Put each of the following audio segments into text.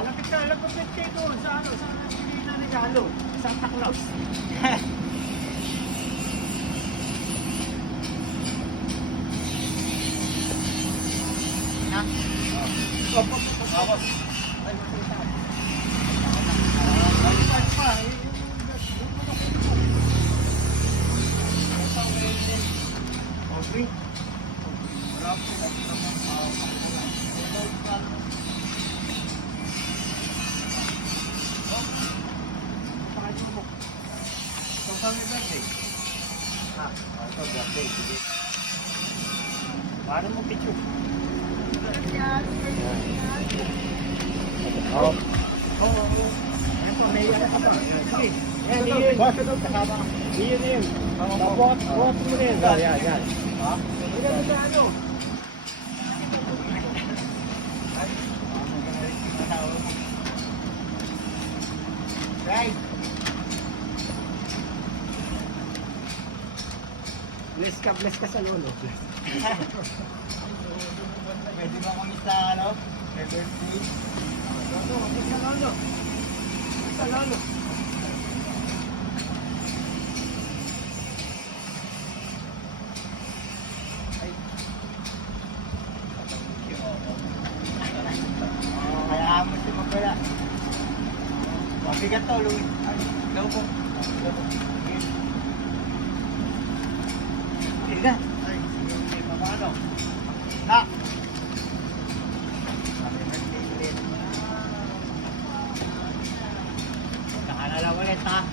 Lapit dito sa ano, sa Pilipinas regalo, Santa Claus. Na? Tapos. Ay, makita. Okay. Paano mo picture? Oo. Oo. Yan po, may ano ka ba? Sige. Yan, yun. Basta doon, kasama. Yun, yun. Buhat mo rin. Yan. Ha? Yan, sa ano? Right. Bless ka sa lolo. Pwede ba kami sa ano? Everything. Sa lolo. Sa lolo. Ay. Kaya mo si Magwala. Mabigat to, Louie. Ay, daw po. Sige na. Ay, sige pa paano? Ha? Nakakalala ulit ha?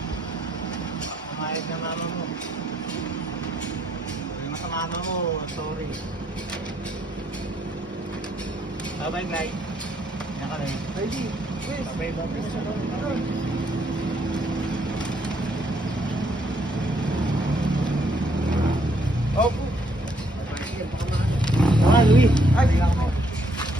Kumayag na mama mo. Sabi mo sa mama mo, sorry. Bye-bye, Glay. Nakalay. Ready? Bye-bye. Oh, Louie. Ay,